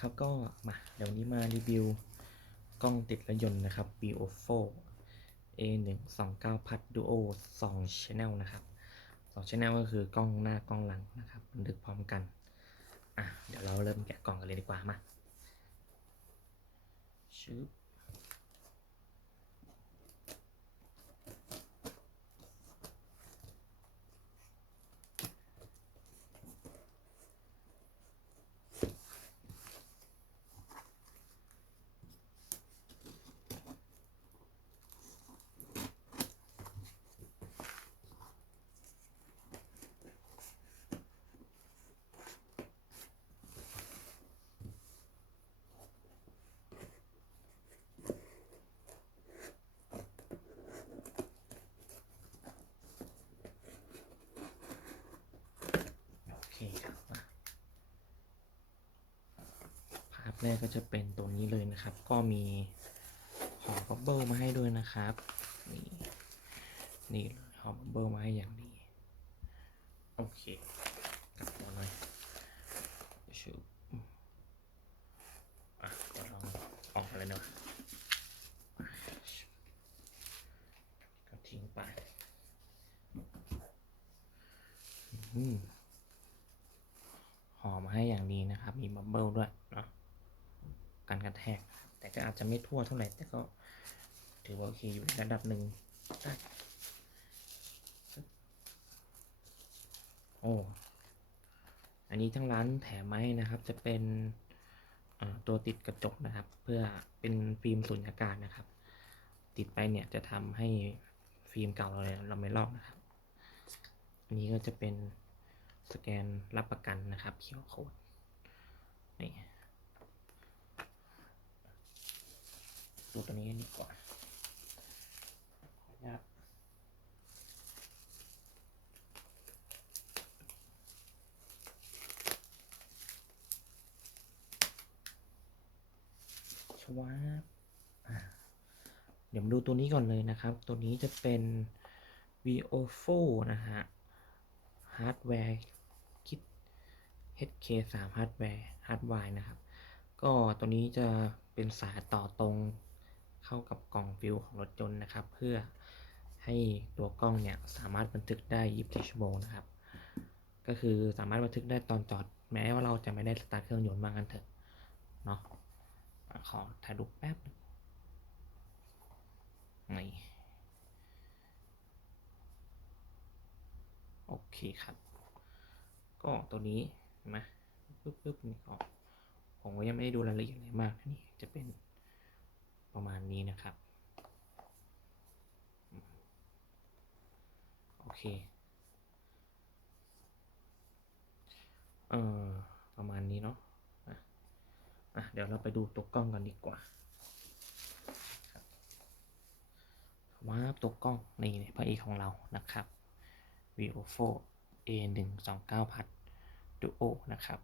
ครับก็มาเดี๋ยวนี้มารีวิวกล้องติดรถยนต์นะครับ BO4 A 1 2 9พัด Duo 2 Channel นะครับ2 Channel ก็คือกล้องหน้ากล้องหลังนะครับบันทึกพร้อมกันอะเดี๋ยวเราเริ่มแกะกล่องกันเลยดีกว่ามาชึบ คภาพแรกก็จะเป็นตัวนี้เลยนะครับ ก็มีหอมบับเบิลมาให้ด้วยนะครับ นี่นี่เลยหอมบับเบิลมาให้อย่างดีโอเคกลับตัวหน่อยชูอะเดี๋ยวลองออกกันเลยเนาะก็ทิ้งไปอืมห่อมาให้อย่างดีนะครั บมีบับเบิลด้วยเนาะกันกระแทก แต่ก็อาจจะไม่ทั่วเท่าไหร่ แต่ก็ถือว่าโอเคอยู่ในระดับหนึ่งได้โอ้ อันนี้ทั้งร้านแถมมาให้นะครับ จะเป็นเอ่อตัวติดกระจกนะครับ เพื่อเป็นฟิล์มสุญญากาศนะครับ ติดไปเนี่ยจะทำให้ฟิล์มเก่าเราเนี่ยเราไม่ลอกนะครับ อันนี้ก็จะเป็นสแกนรับประกันนะครับเขียวโค้ด นี่ดูตัวนี้กันดีกว่าขออนุญาตชวาเดี๋ยวมาดูตัวนี้ก่อนเลยนะครับ ตัวนี้จะเป็น VO4 นะฮะ ฮาร์ดแวร์ HK3 ฮาร์ดแวร์ฮาร์ดไวร์นะครับ ก็ตัวนี้จะเป็นสายต่อตรงเข้ากับกล่องฟิวของรถยนต์นะครับ เพื่อให้ตัวกล้องเนี่ยสามารถบันทึกได้ 24 ชั่วโมงนะครับ ก็คือสามารถบันทึกได้ตอนจอดแม้ว่าเราจะไม่ได้สตาร์ทเครื่องยนต์มากกันเถอะเนาะขอถ่ายรูปแป๊บนึงนี่โอเคครับ ก็ตัวนี้ นไหมปึ๊บปึ๊บนี่ก็ผมก็ยังไม่ได้ดูรายละเอียดอะไรมากนี่จะเป็นประมาณนี้นะครับ โอเค เออประมาณนี้เนาะอะอะเดี๋ยวเราไปดูตัวกล้องกันดีกว่าว่าตัวกล้องนี่พระเอกของเรานะครับ VO4 A 1 2 9พัด Duo นะครับ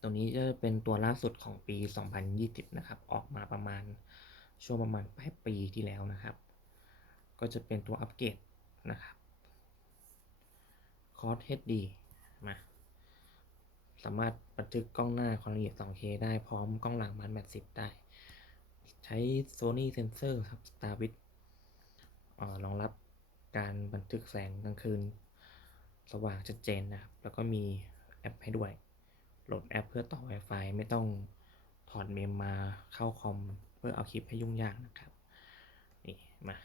ตัวนี้จะเป็นตัวล่าสุดของปี 2020 นะครับ ออกมาประมาณช่วงประมาณปลายปีที่แล้วนะครับ ก็จะเป็นตัวอัปเกรดนะครับคอร์ส HD มา สามารถบันทึกกล้องหน้าความละเอียด 2K ได้พร้อมกล้องหลังมันแมท10ได้ ใช้ Sony Sensor ครับ Starvis เอ่อรองรับการบันทึกแสงกลางคืน สว่างชัดเจนนะครับ แล้วก็มีแอปให้ด้วย โหลดแอปเพื่อต่อ Wi-Fi ไม่ต้องถอดเมมมาเข้าคอมเพื่อเอาคลิปให้ยุ่งยากนะครับ นี่มา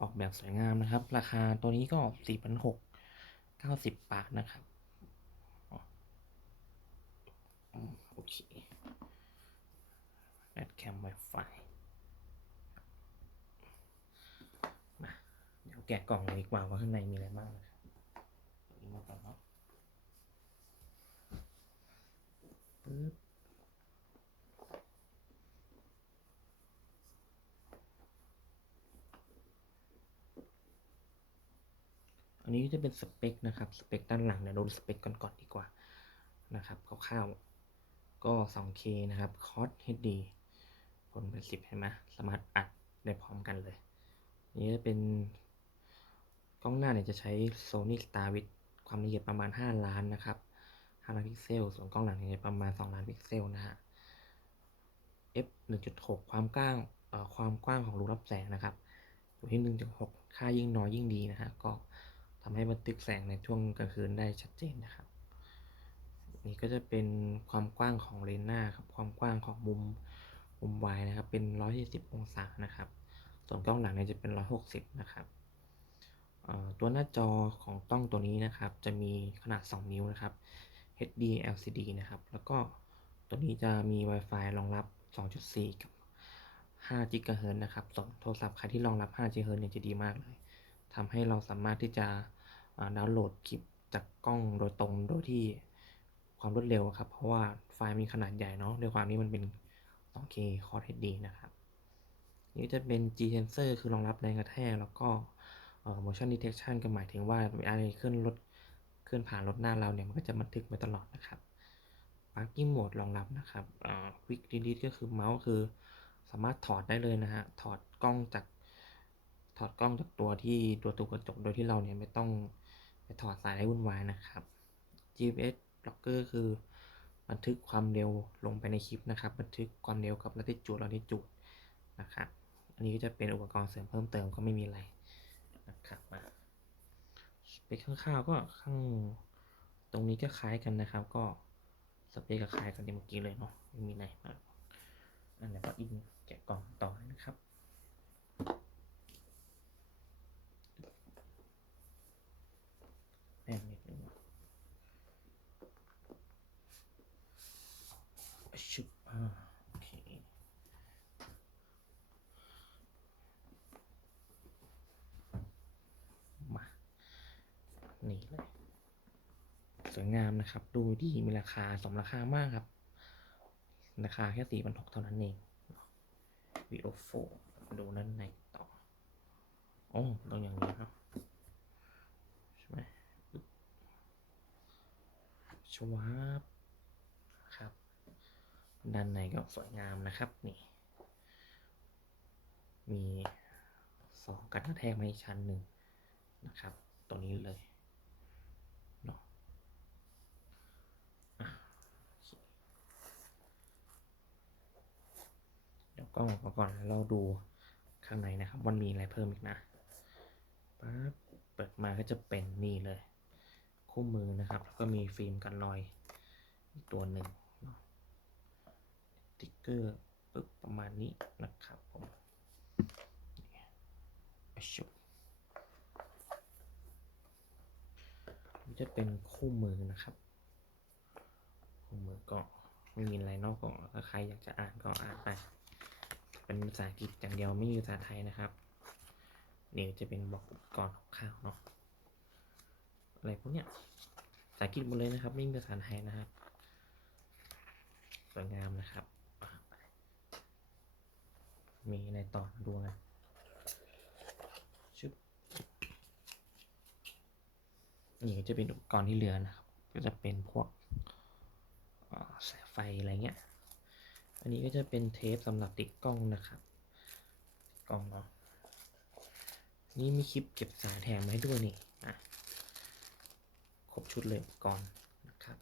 ออกแบบสวยงามนะครับ ราคาตัวนี้ก็4,600 90 บาทนะครับโอเคแอดแคม Wi-Fi มาเดี๋ยว แกะกล่องเลยดีกว่าว่าข้างในมีอะไรบ้างนี่มาก่อนเนาะปึ๊บอันนี้จะเป็นสเปคนะครับ สเปคด้านหลังเดี๋ยวดูสเปคก่อนดีกว่านะครับคร่าวๆก็ 2K นะครับคอร์ส HD ผลเป็น 10 เห็นไหมสามารถอัดได้พร้อมกันเลย นี่จะเป็น ล้องหน้าเนี่ยจะใช้ Sony Starvis ความละเอียดประมาณ 5 ล้านนะครับ5ล้านพิกเซล ส่วนกล้องหลังเนี่ยประมาณ 2 ล้านพิกเซลนะฮะ f 1.6 ความกว้างเอ่อความกว้างของรูรับแสงนะครับ อยู่ที่ 1.6 ค่ายิ่งน้อยยิ่งดีนะฮะ ก็ทำให้บันทึกแสงในช่วงกลางคืนได้ชัดเจนนะครับ นี่ก็จะเป็นความกว้างของเลนส์หน้าครับ ความกว้างของมุมมุมวายนะครับ เป็น120องศานะครับ ส่วนกล้องหลังเนี่ยจะเป็น 160 นะครับ ตัวหน้าจอของกล้องตัวนี้นะครับ จะมีขนาด 2 นิ้วนะครับ HD LCD นะครับ แล้วก็ตัวนี้จะมี Wi-Fi รองรับ 2.4 กับ5 GHz นะครับส่วนโทรศัพท์ใครที่รองรับ 5 GHz เนี่ยจะดีมากเลยทำให้เราสามารถที่จะดาวน์โหลดคลิปจากกล้องโดยตรงโดยที่ความรวดเร็วครับ เพราะว่าไฟล์มีขนาดใหญ่เนาะด้วยความที่มันเป็น 2K Quad HD นะครับ นี่จะเป็น G sensor คือรองรับแรงกระแทกแล้วก็ motion detection ก็หมายถึงว่าเวลาอะไรเคลื่อนรถเคลื่อนผ่านรถหน้าเราเนี่ยมันก็จะบันทึกไว้ตลอดนะครับ parking mode รองรับนะครับอ่อ quick delete ก็คือเมาส์คือสามารถถอดได้เลยนะฮะ ถอดกล้องจาก ถอดกล้องจากตัวที่ตัวตู้กระจกโดยที่เราเนี่ยไม่ต้องไปถอดสายให้วุ่นวายนะครับ GPS logger คือบันทึกความเร็วลงไปในคลิปนะครับ บันทึกความเร็วกับ latitude longitude นะครับ อันนี้ก็จะเป็นอุปกรณ์เสริมเพิ่มเติมก็ไม่มีอะไร นะครับมาสเปคข้าวๆก็ข้างตรงนี้ก็คล้ายกันนะครับ ก็สเปคก็คล้ายกันที่เมื่อกี้เลยเนาะไม่มีอะไรมาอันนี้ก็อินแกะกล่องต่อนะครับ แน่นนิดนึงชุบอ่าโอเค มา นี่เลย สวยงามนะครับดูดีมีราคาสมราคามากครับ ราคาแค่สี่พันหกเท่านั้นเองวิโอโฟดูนั่นในต่อโอ้ต้องอย่างนี้เนาะใช่ไหมชวาบครับ ด้านในก็สวยงามนะครับนี่มีสองกันกระแทกมาอีกชั้นหนึ่งนะครับตัวนี้เลยเนาะอะโอเคเดี๋ยว กล้องออกมาก่อนแล้วเราดูข้างในนะครับมันมีอะไรเพิ่มอีกนะปั๊บเปิดมาก็จะเป็นนี่เลย คู่มือนะครับ แล้วก็มีฟิล์มกันรอยอีกตัวหนึ่งติ๊กเกอร์ปึ๊บประมาณนี้นะครับผมชุบจะเป็นคู่มือนะครับ คู่มือก็ไม่มีอะไรนอกก็ถ้าใครอยากจะอ่านก็อ่านไป เป็นภาษาอังกฤษอย่างเดียวไม่มีภาษาไทยนะครับเนี่จะเป็นบอกอุปกรณ์คร่าวเนาะอะไรพวกเนี้ยภาษาอังกฤษหมดเลยนะครับ ไม่มีภาษาไทยนะครับสวยงามนะครับ มีอะไรต่อดูกันชึบนี่จะเป็นอุปกรณ์ที่เหลือนะครับ ก็จะเป็นพวกอ่าสายไฟอะไรเงี้ย อันนี้ก็จะเป็นเทปสำหรับติดกล้องนะครับ กล้องเนาะนี่มีคลิปเก็บสายแถมมาให้ด้วยนี่อะครบชุดเลยอุปก่อนนะครับ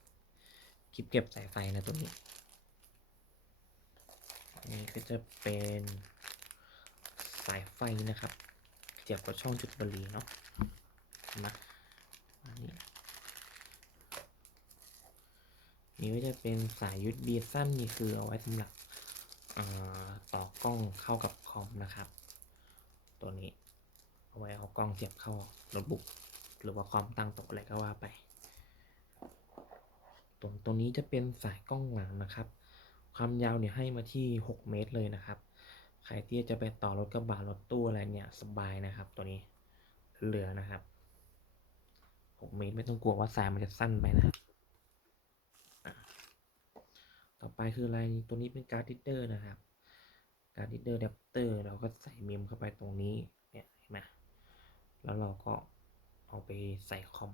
คลิปเก็บสายไฟนะตัวนี้อันนี้ก็จะเป็นสายไฟนะครับเสียบกับช่องจุดบรีเนาะมาอันนี้ นี่ก็จะเป็นสาย USB สั้นนี่คือเอาไว้สำหรับต่อกล้องเข้ากับคอมนะครับ ตัวนี้เอาไว้เอากล้องเสียบเข้าโน้ตบุ๊กหรือว่าคอมตั้งโต๊ะอะไรก็ว่าไป ตรงตรงนี้จะเป็นสายกล้องหลังนะครับ ความยาวเนี่ยให้มาที่ 6 เมตรเลยนะครับ ใครที่จะไปต่อรถกระบะรถตู้อะไรเนี่ยสบายนะครับ ตัวนี้เหลือนะครับ 6 เมตรไม่ต้องกลัวว่าสายมันจะสั้นไปนะครับอะ ต่อไปคืออะไรตัวนี้เป็นการ์ดดิเดอร์นะครับ การ์ดดิเดอร์แดปเตอร์เราก็ใส่เมมเข้าไปตรงนี้เนี่ยเห็นไหมแล้วเราก็เอาไปใส่คอม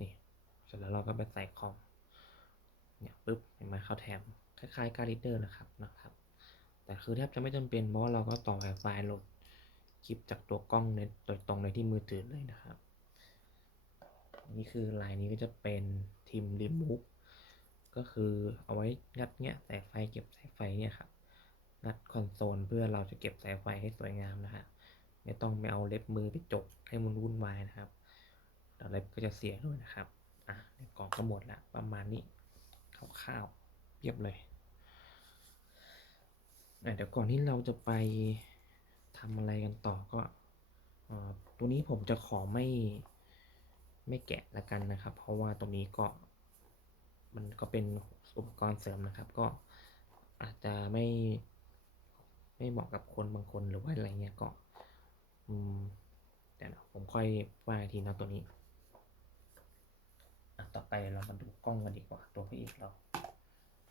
นี่เสร็จแล้วเราก็ไปใส่คอมเนี่ยปุ๊บเห็นไหมเขาแถมคล้ายๆการ์ดรีดเดอร์นะครับนะครับแต่คือแทบจะไม่จำเป็นเพราะเราก็ต่อ Wi-Fi โหลดคลิปจากตัวกล้องในโดยตรงในที่มือถือเลยนะครับ นี่คือลายนี้ก็จะเป็นทีมรีมูฟก็คือเอาไว้งัดเงี้ยสายไฟเก็บสายไฟเนี่ยครับงัดคอนโซลเพื่อเราจะเก็บสายไฟให้สวยงามนะฮะไม่ต้องไปเอาเล็บมือไปจกให้มันวุ่นวายนะครับเดี๋ยวเล็บก็จะเสียด้วยนะครับอะในกล่องก็หมดละประมาณนี้คร่าวๆเรียบเลยเดี๋ยวก่อนที่เราจะไปทำอะไรกันต่อก็ตัวนี้ผมจะขอไม่ ไม่แกะละกันนะครับ เพราะว่าตรงนี้ก็ มันก็เป็นอุปกรณ์เสริมนะครับ ก็อาจจะไม่ไม่เหมาะกับคนบางคนหรือว่าอะไรเงี้ยก็อืมแต่เดี๋ยวผมค่อยว่าทีนะตัวนี้ต่อไปเรามาดูกล้องกันดีกว่า ตัวพระเอกเรา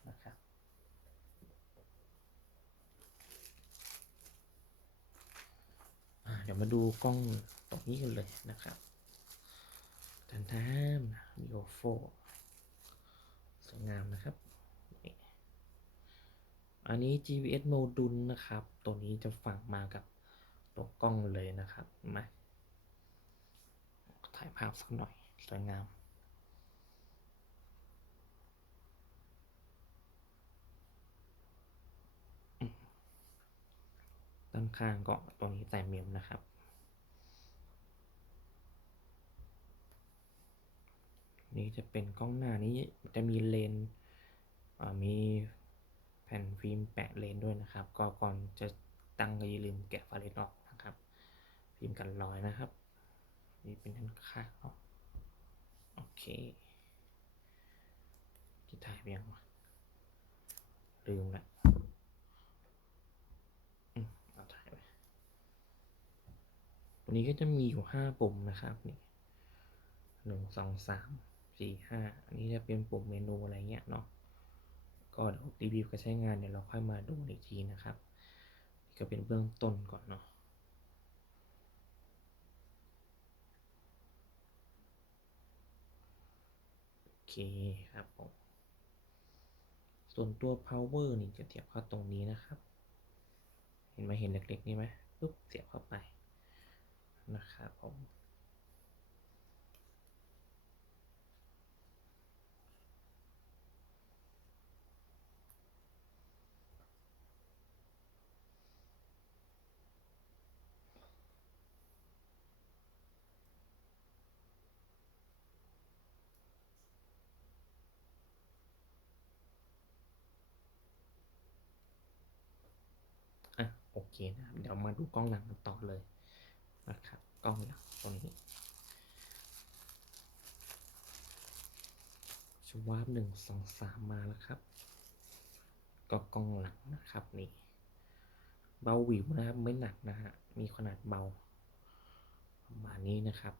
นะครับเดี๋ยวมาดูกล้องตรงนี้กันเลยนะครับ ทันทามวิโอโฟสวยงามนะครับ อันนี้ GPS โมดูลนะครับ ตัวนี้จะฝังมากับตัวกล้องเลยนะครับมาถ่ายภาพสักหน่อย สวยงามด้านข้างก็ตัวนี้ใส่เมมนะครับ นี่จะเป็นกล้องหน้านี้จะมีเลนมีแผ่นฟิล์มแปะเลนด้วยนะครับ ก็ก่อนจะตั้งก็อย่าลืมแกะฟาเรนออกนะครับ ฟิล์มกันรอยนะครับ นี่เป็นด้านข้างเนาะโอเคที่ถ่ายไปยังวะลืมละอืมเอาถ่ายไปตัวนี้ก็จะมีอยู่ห้าปุ่มนะครับนี่หนึ่งสองสาม สี่ห้าอันนี้จะเป็นปุ่มเมนูอะไรเงี้ยเนาะก็เดี๋ยวรีวิวการใช้งานเดี๋ยวเราค่อยมาดูอีกทีนะครับนี่ก็เป็นเบื้องต้นก่อนเนาะโอเคครับผมส่วนตัว power นี่จะเสียบเข้าตรงนี้นะครับ เห็นไหมเห็นเล็กๆนี่ไหมปุ๊บเสียบเข้าไปนะครับผม นะครับเดี๋ยวมาดูกล้องหลังกันต่อเลยนะครับ กล้องหลังตรงนี้ชวาร์ปหนึ่งสองสามมาแล้วครับ ก็กล้องหลังนะครับนี่เบาหวิวนะครับไม่หนักนะฮะมีขนาดเบาประมาณนี้นะครับ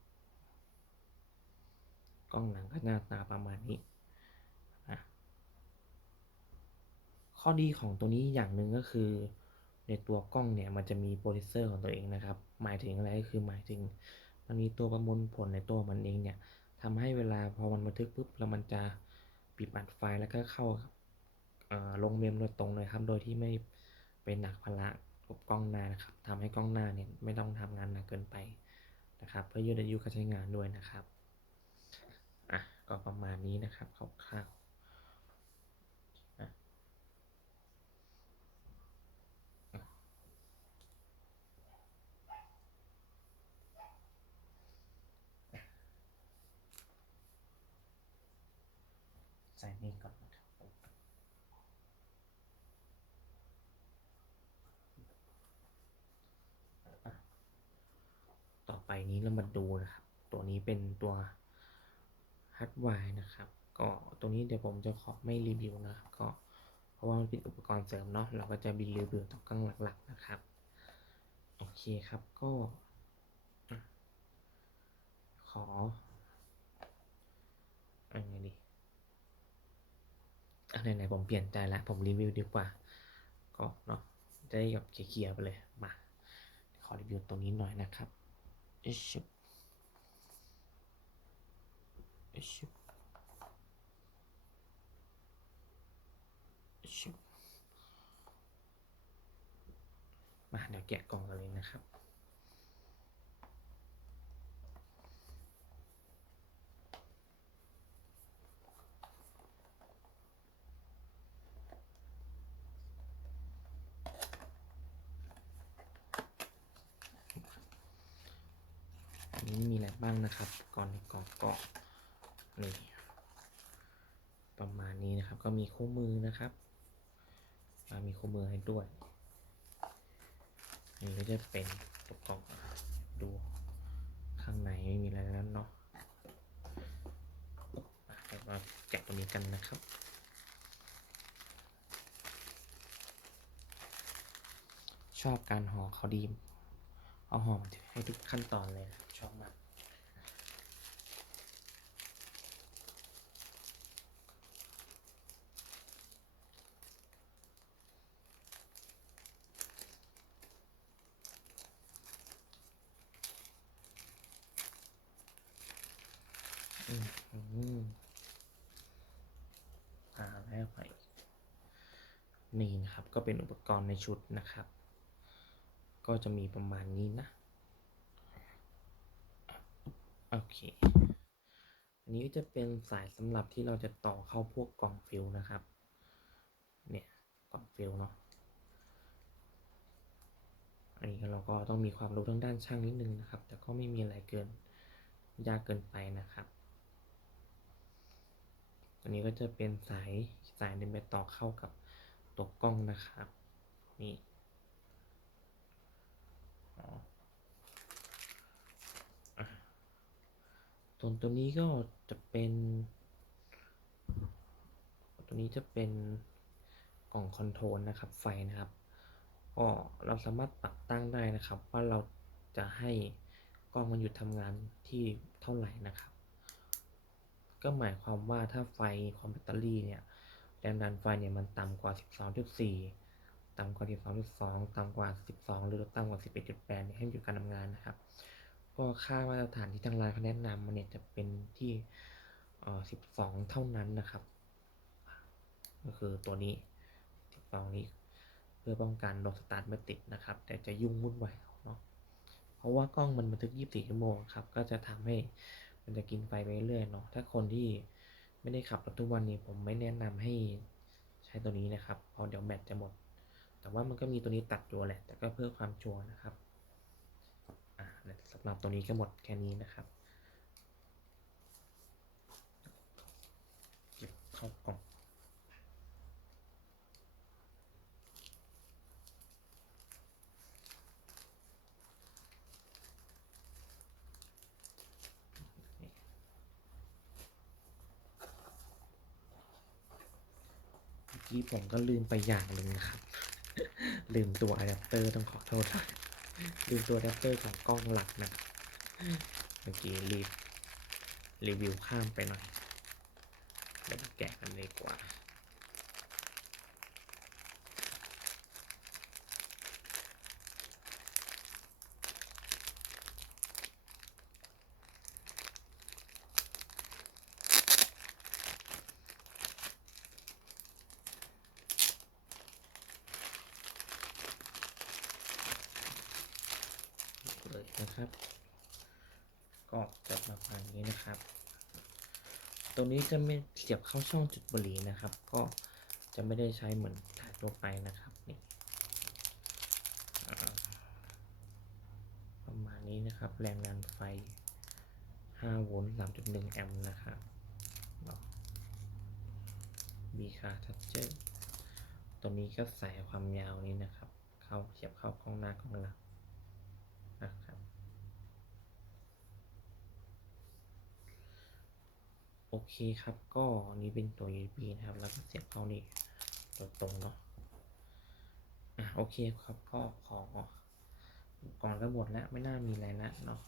กล้องหลังก็หน้าตาประมาณนี้ข้อดีของตัวนี้อย่างหนึ่งก็คือ ในตัวกล้องเนี่ยมันจะมีโปรดิเซอร์ของตัวเองนะครับ หมายถึงอะไรก็คือหมายถึง มันมีตัวประมวลผลในตัวมันเองเนี่ยทำให้เวลาพอมันบันทึกปุ๊บแล้วมันจะปิดอัดไฟล์แล้วก็เข้าลงเมมโดยตรงเลยครับ โดยที่ไม่เป็นหนักภาระกับกล้องหน้านะครับทำให้กล้องหน้าเนี่ยไม่ต้องทำงานหนักเกินไปนะครับ เพื่อยืดอายุการใช้งานด้วยนะครับ อะก็ประมาณนี้นะครับคร่าวๆ นี่ก่อนนะครับต่อไปนี้เรามาดูนะครับ ตัวนี้เป็นตัวฮาร์ดไวร์นะครับ ก็ตัวนี้เดี๋ยวผมจะขอไม่รีวิวนะครับ ก็เพราะว่ามันเป็นอุปกรณ์เสริมเนาะเราก็จะรีวิวตัวกล้องหลักๆนะครับโอเคครับก็ขออันไงดี อันไหนๆผมเปลี่ยนใจแล้วผมรีวิวดีกว่าก็เนาะจะได้แบบเคลียร์ไปเลยมาขอรีวิวตรงนี้หน่อยนะครับเอชบเอชบเอชบมาเดี๋ยวแกะกล่องกันเลยนะครับ นี้มีอะไรบ้างนะครับก่อนในกล่องก็นี่ประมาณนี้นะครับ ก็มีคู่มือนะครับมีคู่มือให้ด้วยนนี้ก็จะเป็นตัวกล่องดูข้างในไม่มีอะไรแล้วเนาะเดี๋ยวมาแกะตัวนี้กันนะครับ ชอบการห่อเขาดีเอาห่อมให้ทุกขั้นตอนเลยนะชอบมาก อืมอืมอ่าแล้วไปนี่นะครับ ก็เป็นอุปกรณ์ในชุดนะครับ ก็จะมีประมาณนี้นะ โอเค อันนี้ก็จะเป็นสายสำหรับที่เราจะต่อเข้าพวกกล่องฟิลนะครับ เนี่ย กล่องฟิลเนาะอันนี้เราก็ต้องมีความรู้ทางด้านช่างนิดนึงนะครับ แต่ก็ไม่มีอะไรเกินยากเกินไปนะครับ อันนี้ก็จะเป็นสายสายเดินไปต่อเข้ากับตัวกล้องนะครับ นี่ตัวตัวนี้ก็จะเป็น ตัวนี้จะเป็นกล่องคอนโทรลนะครับ ไฟนะครับ ก็เราสามารถปรับตั้งได้นะครับ ว่าเราจะให้กล้องมันหยุดทำงานที่เท่าไหร่นะครับ ก็หมายความว่าถ้าไฟของแบตเตอรี่เนี่ยแรงดันไฟเนี่ยมันต่ำกว่า 12.4 ต่ำกว่า 12.2 ต่ำกว่า 12 หรือต่ำกว่า 11.8เนี่ยให้หยุดการทำงานนะครับก็ค่ามาตรฐานที่ทางร้านเขาแนะนำมันเนี่ยจะเป็นที่ 12 เท่านั้นนะครับ ก็คือตัวนี้ 12 นี้เพื่อป้องกันระบบสตาร์ทไม่ติดนะครับ แต่จะยุ่งวุ่นวายเอาเนาะเพราะว่ากล้องมันบันทึก 24 ชั่วโมงครับ ก็จะทำให้ มันจะกินไฟไปเรื่อยเนาะถ้าคนที่ไม่ได้ขับรถทุกวันนี้ผมไม่แนะนำให้ใช้ตัวนี้นะครับเพราะเดี๋ยวแบตจะหมด แต่ว่ามันก็มีตัวนี้ตัดอยู่แหละ แต่ก็เพื่อความชัวร์นะครับอ่าสำหรับตัวนี้ก็หมดแค่นี้นะครับเก็บเข้ากล่อง กี้ผมก็ลืมไปอย่างหนึ่งนะครับ ลืมตัวอะแดปเตอร์ต้องขอโทษด้วยลืมตัวอะแดปเตอร์ของกล้องหลักนะเมื่อกี้รีบรีวิวข้ามไปหน่อยเดี๋ยวมาแกะกันเลยดีกว่า เลยนะครับ ก็จะประมาณนี้นะครับ ตัวนี้จะไม่เสียบเข้าช่องจุดบุหรี่นะครับ ก็จะไม่ได้ใช้เหมือนถ่ายทั่วไปนะครับนี่ประมาณนี้นะครับ แรงดันไฟ 5 โวลต์3.1 แอมป์นะครับบีคาทัชเจอร์ตัวนี้ก็ใส่ความยาวนี้นะครับ เข้าเสียบเข้ากล้องหน้ากล้องหลังนะครับ โอเคครับ ก็อันนี้เป็นตัว USB นะครับ แล้วก็เสียบเข้านี่ตัวตรงเนาะ อะโอเคครับ ก็ของกล่องก็หมดแล้วไม่น่ามีอะไรแล้วเนาะ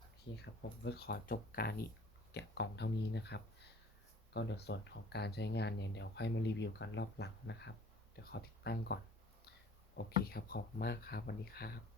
โอเคครับ ผมก็ขอจบการอีกแกะกล่องเท่านี้นะครับ ก็เดี๋ยวส่วนของการใช้งานเนี่ยเดี๋ยวค่อยมารีวิวกันรอบหลังนะครับ เดี๋ยวขอติดตั้งก่อน โอเคครับ ขอบมากครับสวัสดีครับ